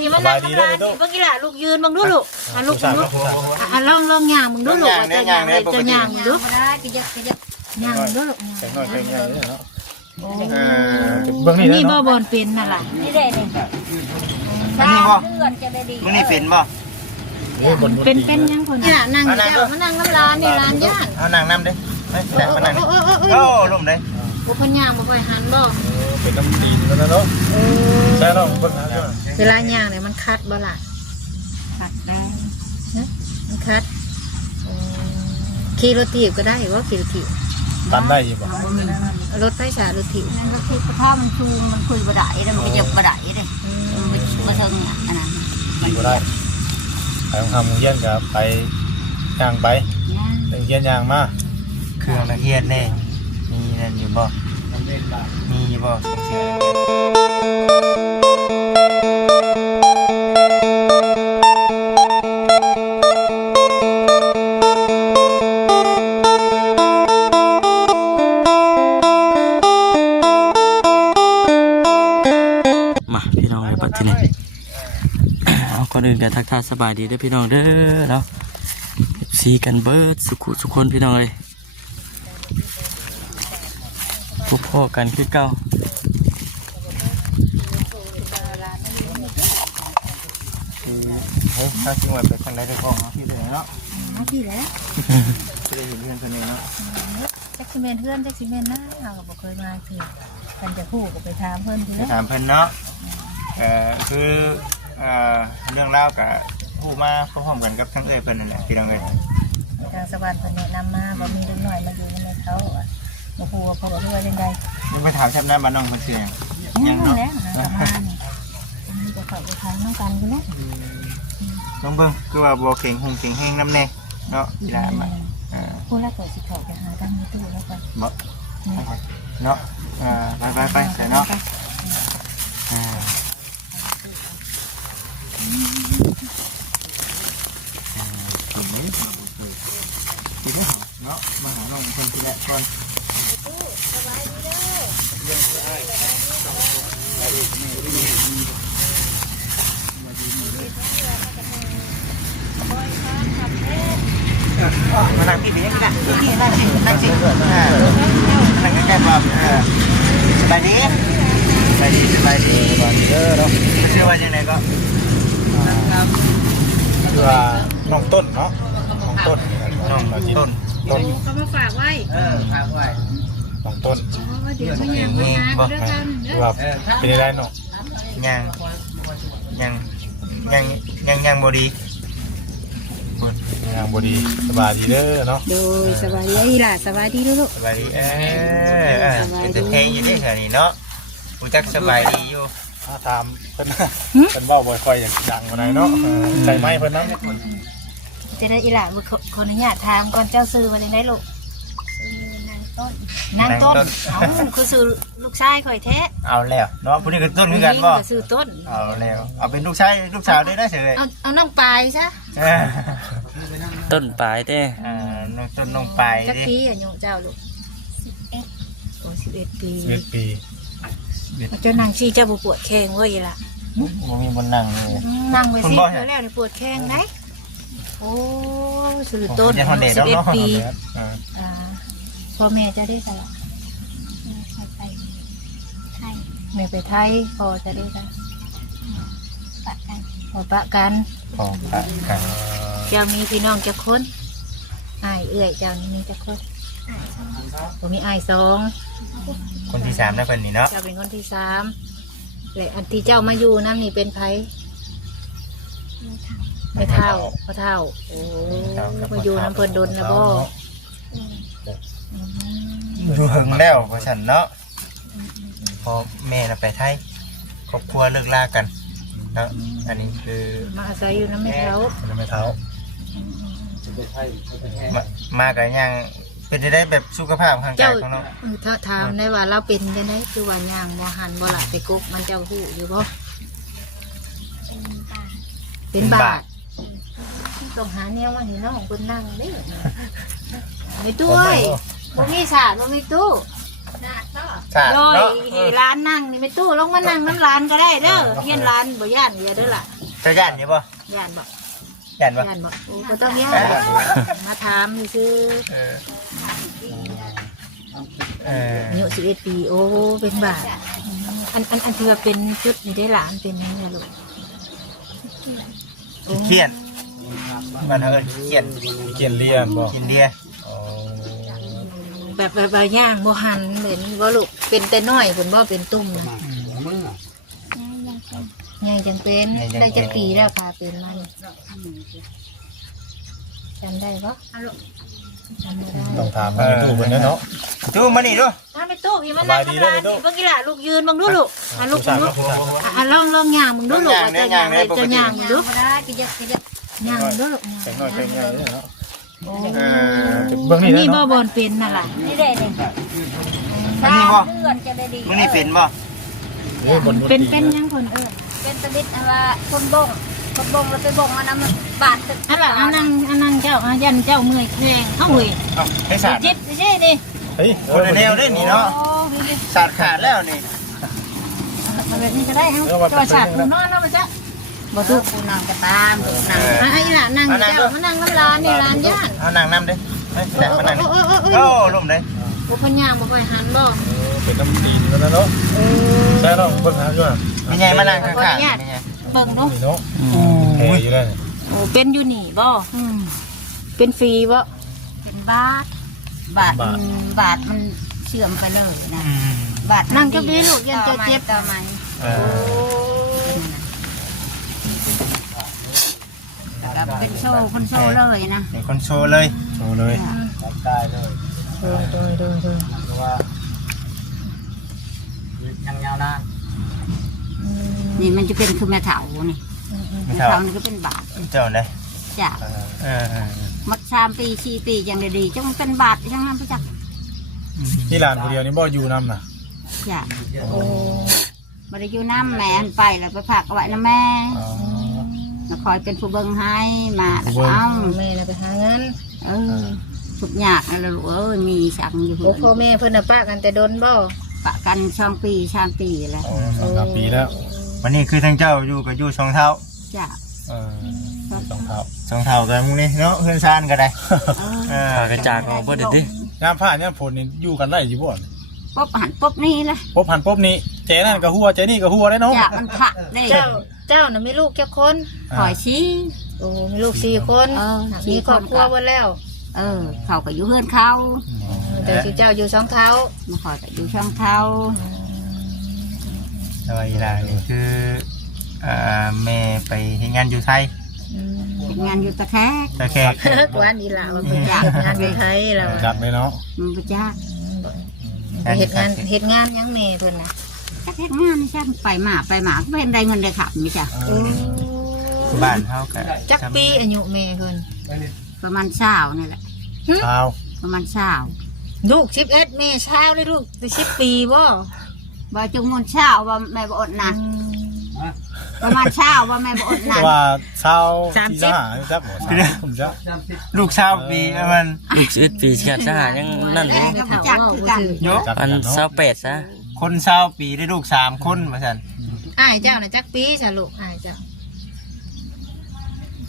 พี่มันนั่งน้ำลายนี่เมื่อกี้ล่ะลูกยืนบังดูลูกลูกดูลองย่างมึงดูลูกว่าจะย่างเลยจะย่างมึงดูได้กระยักย่างมึงดูลูก แต่น้อยเป็นไงเนาะ นี่บ่บอลเป็นน่ะล่ะนี่เด้นี่ มันนี่บ่ เพื่อนจะได้ดี มันนี่เป็นบ่ เป็นยังคนนี่ล่ะนั่งเจ้ามานั่งน้ำร้านนี่ร้านย่าง เอานั่งน้ำดิไม่แดกมานั่งโอ้ลมเลย บุพย่างบ่ค่อยหันบ่ เป็นน้ำตีนแล้วเนาะใช่เนาะเบิ่งหาเนาะ เวลาย่างเนี่ยมันคัดบ่ล่ะคัดได้มันคัดขี่รถถีบก็ได้ว่าขี่รถถีบ ตันได้อยู่บ่ รถไฟฉารถถีบ นั่นก็คือถ้ามันชูงมันคุยบ่ได้แล้วมันก็จะบ่ได้เด้มาเทิงอันนั้น บ่ได้ไปทำเยี่ยนกับไปย่างไปเยี่ยนย่างมา เครื่องละเอียดแน่มีนั่นอยู่บ่มีอยู่บ่เสียมาพี่น้องเลยปัจจุบันเอาก่อนอื่นกันทักทายสบายดีเด้อพี่น้องเด้อเนาะซีกันเบิร์ดสุขุนพี่น้องเลยพวกพ่อกันคือเก่าเฮ้ยถ้าชิงไว้ไปคนใดได้พ่อเนาะพี่เลยเนาะ ที่แล้ว จะได้เห็นเพื่อนคนนี้เนาะ แจ็คซิเมนเพื่อนแจ็คซิเมนนะเราก็บอกเคยมาเถื่อนกันจะพูดก็ไปถามเพื่อนเพื่ ไป อน ถามเพิ่นเนาะคือเรื่องเล่ากับผู้มาพร้อมกันกับทั้งเอ้ยเพิ่นนั่นแหละพี่น้องเอ้ย ทางสวรรค์เพิ่นแนะนำมาบ่มีเล็กน้อยมาอยู่ในเขาบ่ฮู้ว่าเขาบอกว่าจังได๋ นี่ไปถามแชมป์หน้าบ้านน้องเพิ่นชื่อหยัง ยั ยัง งเนาะ แล้วประมาณนี้มีแต่เขาไปทางน้องกันอยู่แล้ว น้องเบิ่งคือว่าบ่เก่งหงเก่งแห้งน้ำแน่เนาะอีหลามา ผู้ละเกิดสิเขาไปหากันในตู้แล้วกัน บ่เนาะไปแต่เนาะกินนี้กินได้เนาะมาหาน้องเพิ่นทีแรกก่อนมานั่งพี่เลี้ยงกันพี่นั่งสินั่งใกล้ๆบ่สบายดีสบายดีเด้อเนาะชื่อว่าจังไดก็ คือว่าน้องต้นเนาะน้องต้น น้องต้น เขามาฝากไว้ ฝากไว้ น้องต้น เดี๋ยวมาอย่างมาหาด้วยกัน คือว่าเป็นได้เนาะ ยังบ่ดี ย่างบ่ดีสบายดีเด้อเนาะ โดยสบายดีล่ะสบายดีลูก สบายดีเป็นเพลงอยู่นี่แถวนี้เนาะรู้จักสบายดีอยู่ ถ้าตามเพิ่นเว้าบ่ค่อยอย่างดังกว่าไหนเนาะใส่ไม้เพิ่นนำ จะได้อีหล่ะขออนุญาตถามก่อนเจ้าซื้อมาได้ลูกนางต้นเอาคือซื้อลูกชายข่อยแท้ เอาแล้วเนาะผู้นี้ก็ต้นคือกันบ่ ซื้อต้น เอาแล้วเอาเป็นลูกชายลูกสาวได้เฉย เอาน้องปลายซะ ต้นปลายเด้น้องต้นน้องปลาย จัก เด้ ปีอายุเจ้าลูกโอ้11 ปี 11 ปี เจ้านางชีเจ้าบ่ปวดแข้งเว้ยล่ะ บ่มีบนนั่งเลย นั่งไปสิแล้วนี่ปวดแข้งไหนโอ้ซื้อต้น11 ปีพ่อแม่จะได้สละแม่ไปไทยพ่อจะได้สละพ่อปะกัน ของพระกัน เจ้ามีพี่น้องจะคนอ้ายเอื้อยเจ้านี่มีจะคนผมมีอ้าย2 คนที่3นะเพิ่นนี่เนาะ เจ้าเป็นคนที่3และอันที่เจ้ามาอยู่นั่นนี่เป็นไผไม่เท่าพ่อเท่าโอ้มาอยู่น้ำเพิ่นดนนะบ่ อยู่หึงแล้วว่าซั่นเนาะพอแม่น่ะไปไทยครอบครัวเลิกลากันเนาะอันนี้คือ มาอาศัยอยู่น้ำไม่เท่า เป็นไม้เท้า มากันยังเป็นได้แบบสุขภาพทางกา เจ้าย ของน้อง ถ้าถามได้ว่าเราเป็นยังไงคือว่าย่างบ่หันบ่หลับไปกุ๊กมันเจ้าหูอยู่บ่เป็นบาทต้องหาแนวมาให้น้องคนนั่งเด้มีตู้เอ้ยบ่มีสาดบ่มีตู้ โดยให้ร้านนั่งนี่ไม่ตู้ลงมานั่งน้ำร้านก็ได้เด้อเฮียนร้านบ่ย่านอย่าเด้อล่ะ เจ้าย่านอยู่บ่ ย่านบ่ ย่านบ่ ย่านบ่โอ้บ่ต้องย่านมาถามซื่ออายุ11 ปีโอ้เป็นบาทอันที่ว่าเป็นจุดนี่ได้หลานเป็นยังไงลูก เขียนมันเขียน เกียนเรียนบ่ กินเดีย แบบย่างบ่หันเหมือนบ่ลูกเป็นแต่น้อยเพิ่นบ่เป็นตุ่มนะใหญ่จังเป็นได้จักปีแล้วพาเป็นมานี่จำได้บ่จำไม่ได้ ต้องถามมาตู้เพิ่นเนาะ ตู้มานี่ดู ถ้าไปตู้พี่มานั่งข้างล่างนี่เบิ่งอีหล่ะลูกยืนเบิ่งดูลูกลูกเบิ่งดูลองย่างมึงดูลูกว่าจะย่างมึงดู บ่ได้ก็จะ ย่างมึงดูลูก แต่งน้อยแต่งใหญ่เนาะ เออ เบิ่งนี่ นี่บ่ เนาะ บอลเป็นน่ะล่ะ นี่ได้เลย มันนี่บ่ เดือนจะได้ดี มันนี่เป็นบ่ เป็นยังคนเป็นตะบิดว่าคนบงแล้วไปบงอันนั้นบาดตึก อันล่ะอันนั่งเจ้ายันเจ้าเมื่อยแรงเอ้าเว้ย เอ้าให้สาด จิตใช่ดิ เฮ้ย คนละแนวได้นี่เนาะ โอ้ดูดิ สาดขาดแล้วนี่ แบบนี้ก็ได้ฮะตัวฉาดกูนอนแล้วมันจะบ่ทุก กูนอนกระตามลูกนั่ง ไอ้ล่ะนั่งเจ้ามานั่งน้ำร้านนี่ร้านย่าง เอานั่งน้ำดินั่งมานั่งโอ้ลุ่มเลย บ่พันย่างบ่ค่อยหันบ่ เป็นน้ำตีนแล้วเนาะใช่เนาะเบิ่งหาอยู่อ่ะ มีไงมานั่งข้างๆมีไง เบิ่งเนาะ นี่เนาะเฮ้ยอยู่ได้ โอ้เป็นอยู่นี่บ่เป็นฟรีบ่ เป็นบาดมันเชื่อมไปเลยนะบาด นั่งก็ดีลูกยันจะเจ็บ ต่อไหมเป็นโซ่คนโซ่เลยนะ เป็นคนโชว์เลย โชว์เลย ได้เลย โดย เพราะว่ายังยาวนะ นี่มันจะเป็นคือแม่เถานี่ ไม่ แม่ เท่า เถานี่ก็เป็นบาด เจ้าเลย จ้ะ มัด3 ปี4 ปียังดีๆจังเป็นบาทยังนั้นไปจัก นี่หลานคนเดียวนี่บ่อยู่นำน่ะ จ้ะบริยูน้ำแม่นไปแล้วไปผักเอาไว้นะแม่แล้วคอยเป็นผู้เบิ่งให้มาแล้วก็เอา แม่น่ะไปหาเงิน ทุกอยากนั่นแหละลูกมีสั่งอยู่ โอ้พ่อแม่เพิ่นน่ะปะกันแต่ดนบ่ ปะกัน2 ปี3 ปีแล้ว 2-3 ปีแล้ว วันนี้คือทั้งเจ้าอยู่กับอยู่2 เท่า จ้ะ 2 เท่า 2 เท่ากันมึงนี่เนาะเพื่อนซานก็ได้กระจากเอาเบิดดิ ยามผ้ายามฝนนี่อยู่กันได้อยู่บ่ ปุ๊บหันปุ๊บนี่เลย พบหันพบนี้เจนั่นก็หัวเจนี่ก็หัวได้เนาะ จ้ะมันผักได้ เจ้าน่ะมีลูกแค่คน คอยชี้ โอ้มีลูก4 คนมีครอบครัวหมดแล้ว เขาก็อยู่เพื่อนเขา แต่ที่เจ้าอยู่2 เท้า มาคอยแต่อยู่ช่องเขา แต่ว่าอีหลานนี่คือแม่ไปเฮ็ดงานอยู่ไทย เป็นงานอยู่ตะแคก แต่แค่ กวนอีหล่าว่าเพิ่นเฮ็ดงานอยู่ไทยแล้ว จับเลยเนาะ มันไปจ้า เฮ็ดงานยังแม่เพิ่นน่ะ จักเฮ็ดงานนี่จ้ะไปมาก็เป็นได้เงินได้ขับนี่จ้ะ บ้านเฮาก็ จักปีอายุแม่เพิ่น ประมาณ20นี่แหละ เช้า ประมาณ20 ลูก11แม่เช้าเลยลูก10 ปีบ่ บ่จุงมน20ว่าแม่บ่อดนะประมาณ20ว่าแม่บ่อดนะ ว่าเช้าที่หาจับหมดผมจะ ลูกชาวปีมัน อีก11 ปีขาดสหายังนั่นเลย ก็บ่จักคือกัน ยก อัน28ซะ คนชาวปีได้ลูก3 คนว่าซั่น อ้ายเจ้าน่ะจักปีซะลูกอ้ายเจ้า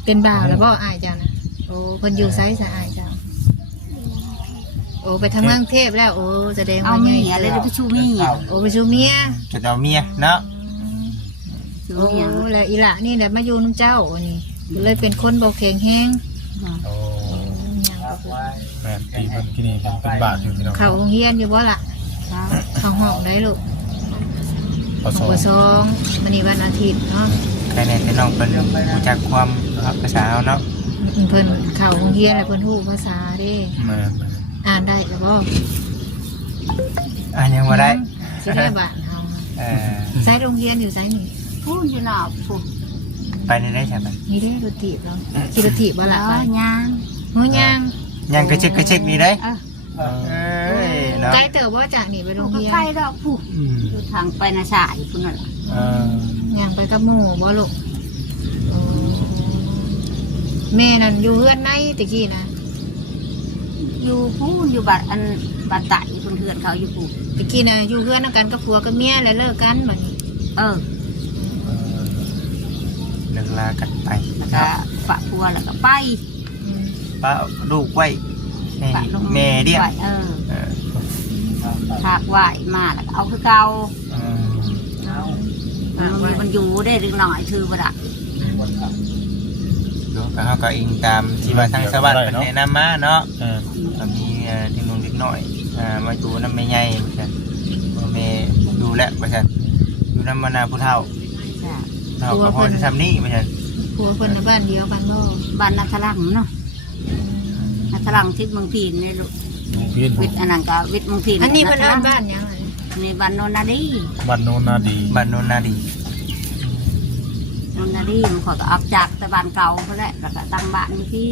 เป็นบ่าวแล้วบ่อ้ายเจ้าน่ะโอ้เพิ่นอยู่ไสซะอ้ายเจ้าโอ้ไปทำเมืองเทพแล้วโอ้แสดง เอา ว่าใหญ่ เมียเลยไปชูเมีย โอ้ไปชูเมีย จะเอาเมียเนาะ ชู โอ้ เมีย แล้วอีหละนี่แหละมาอยู่น้ำเจ้าอันนี้เลยเป็นคนบ่แข็งแห้ง โอ้แม่ตีมันที่นี่เป็นบาทอยู่พี่น้อง เข้าโรงเรียนอยู่บ่ล่ะเข้าห้องได้ลูก พอสอง บ่ซองมื้อนี้วันอาทิตย์เนาะ ใครในพี่น้องเพิ่นรู้จักความภาษาเฮาเนาะ เพิ่นเข้าโรงเรียนแล้วเพิ่นฮู้ภาษาเด้ แม่ อ่านได้แล้วบ่ ยังบ่ได้ สิได้บ้านเฮาใช้โรงเรียนอยู่ไสนี่ พูดอยู่นอกพูด ไปได้ใช่ไหม นี่เด้รถถีบเราขี่รถถีบบ่ล่ะไป ยาง หัวยาง ยังกระชิกนี่ได้เนาะ ไกลเติบบ่จากนี่ไปโรงเรียน ใกล้ดอกพูดอยู่ทางไปนาสายพุ่นน่ะ ย่างไปกับหมู่บ่ลูกโอ้แม่นั่นอยู่เฮือนในตะกี้นะ อยู่พูดอยู่บัดอันบัดไตพุ่น เพื่อนเขาอยู่กู ตะกี้น่ะอยู่เพื่อนนำกันกับผัวกับเมียแล้วเลิกกันบัดนี้ เลิกลากันไป แล้วก็ฝากพัวแล้วก็ไป ป้าลูกไว้ให้ ฝากลูก แม่เรียก ไว้ฝากไหวมาแล้วก็เอาคือเก่ามันอยู่ได้หรือหน่อยถือบ่ได้ ลูกเขาก็อิงตามที่ว่าทางชาวบ้านเป็นแนะนำมาเนาะก็มีเด็กนุ่งเด็กน้อยมาอยู่น้ำแม่ใหญ่เหมือนกันแม่ดูแลเหมือนกันอยู่น้ำมานาผู้เฒ่า จ้ะ เราก็พอจะทำนี่เหมือนกัน ผัวเพิ่นน่ะบ้านเดียวกันบ่ บ้านนาทลังเนาะนาทลังที่เมืองพีนนี่ลูก พี่ วิทย์อันนั้นก็วิทย์เมืองพีน อันนี้เพิ่นเอิ้นบ้านหยัง ในบ้านโนนนาดี บ้านโนนนาดี บ้านโนนนาดี โนนนาดีมันขอก็ออกจากแต่บ้านเก่าเพื่อแหละแล้วก็ตั้งบ้านอยู่ที่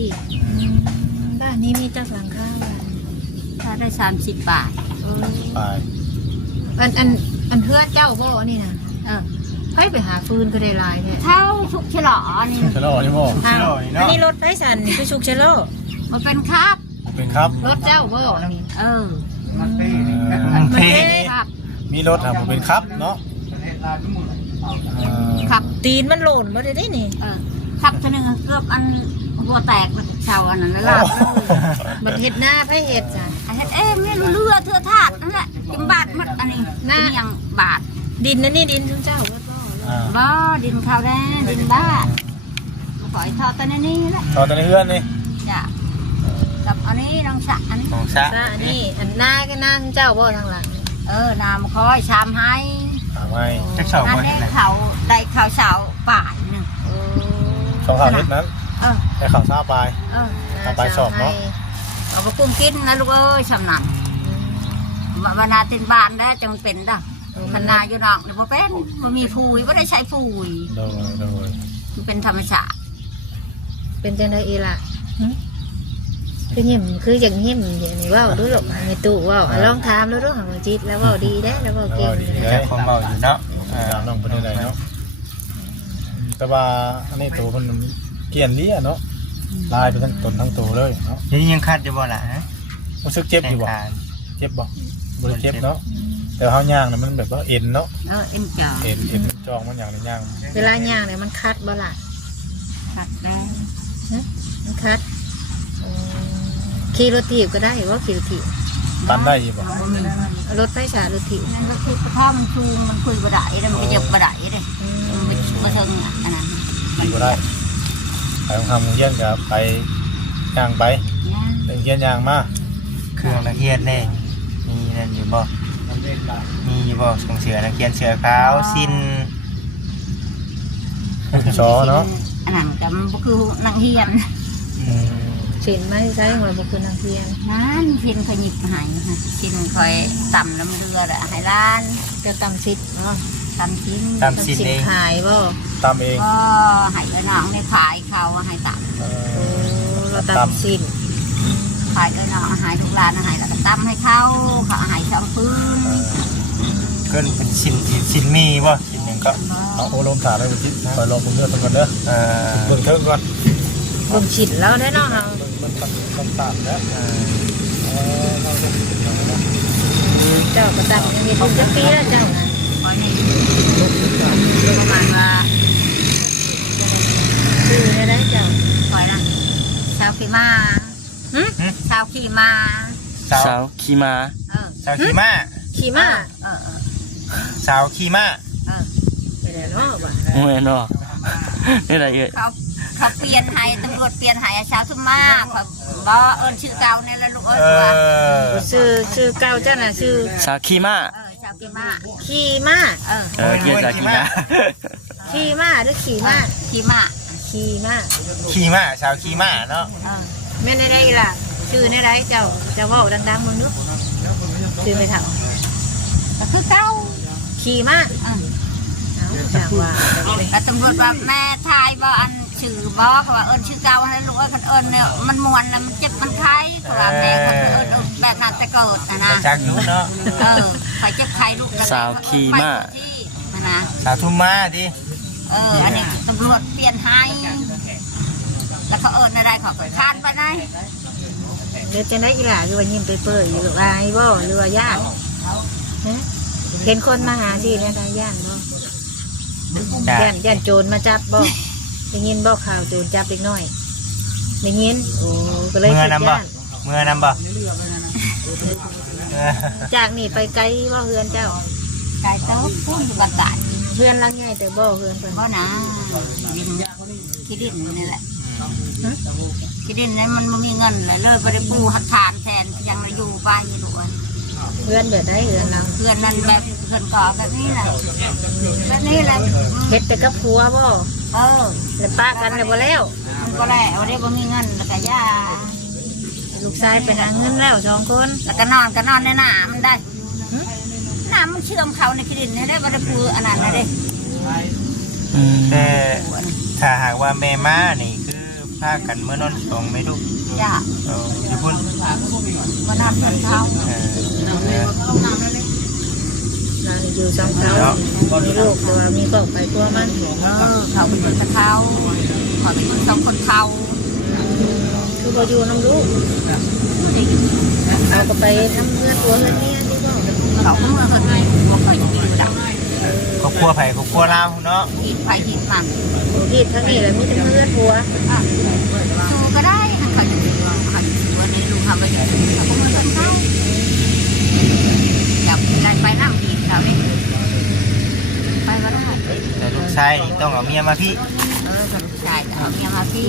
บ้านนี้มีจักหลังคาบ้าน ถ้าได้30 บาท ไป อันเฮือนเจ้าบ่นี่น่ะ ไปหาฟืนก็ได้หลายแท้ เท่าชุกฉลอนี่ ชะลอนี่บ่ อ้าวอันนี้รถไอ้สันไปฉุกเฉินโล มันเป็นครับ เป็นครับ รถเจ้าบ่นี่ มันเป็นครับ มีรถครับผมเป็นครับเนาะ ครับ ตีนมันโหล่นบ่ได้นี่ ครับตัวนึงเกือบอันหัวแตกชาวอันนั้นแล้วล่ะ มันเฮ็ดหน้าไผเฮ็ดจ้ะ ไม่รู้เรือเธอธาตุนั่นแหละจิมบาทมัดอันนี้เป็นยังบาท ดินนั่นนี่ดินของเจ้าบ่บ่ บ่ดินข้าวแดงดินบ้านขอยทอดตอนนี้แหละ ตอนในเฮือนนี่ จ้ะกับอันนี้น้องสะอันนี้ ของซะ ซะอันนี้อันหน้าก็หน้าของเจ้าบ่ทางหลัง น้ำคอยชามให้ ถามให้ จะชอบ นั่น คน ได้ ไหน เขาได้ข้าวเช้าป่ายหนึ่ง สองข่าวนิดนั้นแต่ข่าวซาปลาย เอาไปสอบเนาะ เอาไปกุ้งกินนะลูกเอ้ยสำนักวนาตินบ้านได้จังเป็นด่ะพันนาอยู่นอกเนี่ยบ่เป็นบ่มีฟูยบ่ได้ใช้ฟูย โดย มันเป็นธรรมชาติ เป็นจังได๋อีล่ะคือยิ้มคืออย่างยิ้มอย่างนี้เว้าดูลูกมีตู้เว้าลองถามดูหาว่าจิตแล้วเว้าดีเด้แล้วเว้าเก่ง จะความเบาอยู่เนาะ ถามน้องเป็นอะไรเนาะแต่ว่าอันนี้ตัวมันเกลียนเลี้ยเนาะลายไปทั้งตนทั้งตัวเลยเนาะ นี่ยังคัดอยู่บ่ล่ะฮะ รู้สึกเจ็บอยู่บ่เจ็บบ่บ่ได้เจ็บเนาะแต่เฮาย่างน่ะมันแบบว่าเอ็นเนาะ เอ็มจ่อ เอ็นมันจองมันอย่างในย่าง เวลาย่างเนี่ยมันคัดบ่ล่ะ ขัดได้ มันคัดขี่รถถีบก็ได้ว่าขี่รถถีบ ตันได้อยู่บ่ รถไฟฉารถถีบ นั่นก็คือกระท่อมชูมันคุยบ่ได้แล้วมันก็จะบ่ได้เลยมันบ่เทิงอันนั้น ขี่บ่ได้ไปทำเยี่ยนกับไปย่างไปเยี่ยนย่างมา เครื่องนักเรียนเด้มีนั่นอยู่บ่มีอยู่บ่ส่งเสือนักเรียนเสือขาวสิ้น ซอเนาะ อันนั้นก็มันบ่คือนังเฮียน เห็นไหมใช่หัวบุคือนางเทียน นั่นเพียนเคยหยิบให้กินคอยต่ำน้ำเรือแหละให้ร้าน จะตำซิดเนาะ ต่ำชิ้น ตามสิ้นเอง ขายบ่ ตามเอง ก็ให้กระน้องในขายเขาให้ต่ เราตำซิด ำขายกระน้องให้ทุกร้านให้แล้วก็ต่ำให้เขาเขาให้ช่องพื้น เกินเป็นสิ้นมีบ่สิ้นหยังก็ เอาโอลมถ่ายได้บ่จิไปรอเบิ่งเลือดก่อนเด้อเบิ่งเทิงก่อน บุมฉิดแล้วได้เนาะ มันตัดแล้ว เจ้าก็ตำยังมีทุกปีแล้วเจ้านะ คอยนี่ประมาณว่า คือได้เจ้า คอยนะชาวขี่มาชาวขี่มา สาวขี่ม้า สาวขี่ม้า ขี่ม้า สาวขี่ม้า ไปแล้วเนาะบ่ โอ้ยเนาะนี่อะไรเอ่ย เขาเปลี่ยนให้ตำรวจเปลี่ยนให้ชาวทุ่มมาเขาบ่เอิญชื่อเก่าเนี่ยแล้วลูกเอิญว่า ชื่อเก่าเจ้าน่ะชื่อ สาวขี่ม้า ชาวขี่มา ขี่ม้า เกี่ยวสาวขี่ม้า ขี่ม้าหรือขี่ม้า ขี่มา ขี่ม้า ขี่ม้าสาวขี่ม้าเนาะ แม่ในได้ล่ะชื่อในได้เจ้าจะว่าดังๆมึงนึกชื่อไม่ถาม ก็คือเก่า ขี่ม้าจากว่า แล้วตำรวจว่าแม่ทายบ่อันชื่อบ่เขาว่าเอิญชื่อเก่าให้ลูกเอิญคันเอิญเนี่ยมันมวนแล้วมันเจ็บมันไข้เขาว่าแม่เขาเอิญแบบนั้นแต่เกิดนะ จักอยู่เนาะ คอยเจ็บไข้ลูกนะ สาวขี่ม้า สาวทุ่มม้าดิ อันนี้ตำรวจเปลี่ยนให้แล้วเขาเอิญอะไรเขาก็คานไปได้ ค ดี๋ยวจะได้อีหล่าคือว่ายิ้มไปเปื่อยอยู่หรือว่าไอ้บ่หรือว่าย่านฮะเห็นคนมาหาสิเนี่ยนะย่านบ่ จ้ะ ย่านโจรมาจับบ่ได้ยินบ่ข่าวโจรจับเด็กน้อยได้ยินโอ้ก็เลย เมื่อ คิด นำบ่ ย่าน เมื่อนำบ่ จากนี่ไปไกลบ่เฮือนเจ้า กายเต้าพุ่งอยู่บัดตาย เฮือนหลังใหญ่แต่บ่เฮือนเพิ่น บ่นะขี้ดินนี่แหละขี้ดินนี่มันบ่มีเงินเลยบ่ได้ปูหักฐานแทนยังอยู่ไปอยู่ด้วย เฮือนแบบได้เฮือนเรา เพื่อนนั่นแบบเพื่อนก่อแบบนี้แหละแบบนี้แหละ เฮ็ดแต่กับผัวบ่ เออ แล้วป้ากันแล้วบ่แล้ว มันก็แล้วได้บ่มีเงินแล้วก็ย่า ลูกชายไปหาเงินแล้ว2 คน แล้วก็นอนในหน้ามันได้หน้ามันเชื่อมเขาในขี้ดินนี่ได้บ่ได้ปูอันนั้นนะเด้ แต่ถ้าหากว่าแม่มานี่คือพากันเมื่อนอนสองไม่ลูก จ้า อยู่พุ่น บ่นอนบนเขา เราอยู่2เขามีลูกแต่ว่ามีครอบไปครัวมัน เขาเป็นคนเขาขอเป็นคนเขาคนเขา คือบ่อยู่นํลูกเอาก็ไปทำเฮือนตัวเฮือนเมียนี่บ่ เขาเมื่อคนบ่ค่อยอยู่ดัก ครอบครัวไผ่ครอบครัวเราเนาะ หินไปหินมัน ที่ทั้งนี้แหละมีแต่เฮือนผัว สู้ก็ได้เขาอยู่เขาอยู่วันนี้ลูกเขาไปอยู่เขาก็เมื่อคนเขาอยากไปนั่งหินเขานี่ไปก็ได้ แต่ลูกชายนี่ต้องเอาเมียมาพี่ ลูกชายกับเมียมาพี่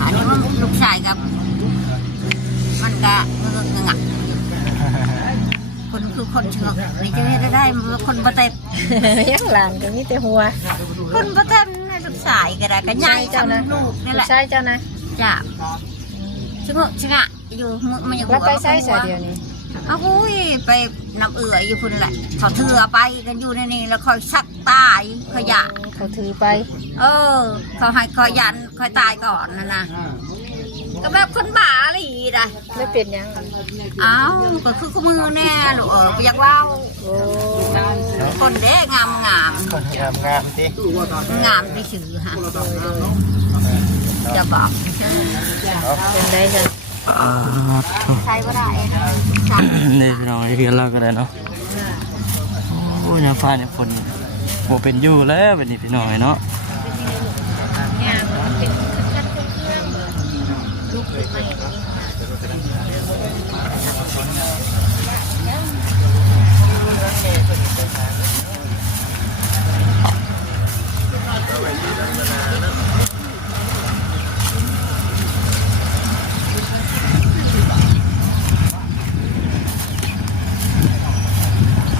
อันนี้มันลูกชายกับมันก็เงือกคนคือคนเชื่อนี่จะให้ได้คนประเทศ ยังหลานก็มีแต่หัว คนประเทศลูกชายก็ได้ก็ใหญ่จังลูกนี่แหละ ใช่เจ้านะ จ้าชิงะอยู่มันอยู่ แล้วไปใช้เสียเดียวนี้ อ้าวไปน้ำเอื่อยอยู่คนแหละเขาเถื่อไปกันอยู่ในนี่แล้วคอยชักตายขยะ เขาถือไป เออเขาให้คอยยันคอยตายก่อนนะก็แบบคนบ้าอะไรอีกอ่ะ ไม่เป็นยัง อ้าวก็คือขมือแน่ลูกไปอยากเล่า โอ้ คนเด้งาม คนงามงามสิ งามไปชื่อฮะจะบอก เป็นได้จ้ะ ใช้ก็ได้ นี่พี่น้องเรียนเราก็ได้เนาะโอ้ยน้ำฟ้าเนี่ยฝนโมเป็นอยู่แล้วเป็นนี่พี่น้องเนาะ งานมันเป็นคัดเครื่องลูกขึ้นมาอย่างนี้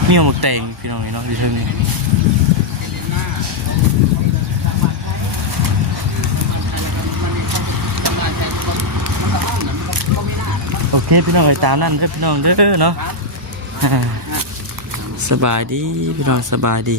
มีหมกแตงพี่น้องเนาะอยู่เท่านี้โอเคพี่น้องไปตามนั่นเด้อพี่น้องเด้อเนาะสบายดีพี่น้องสบายดี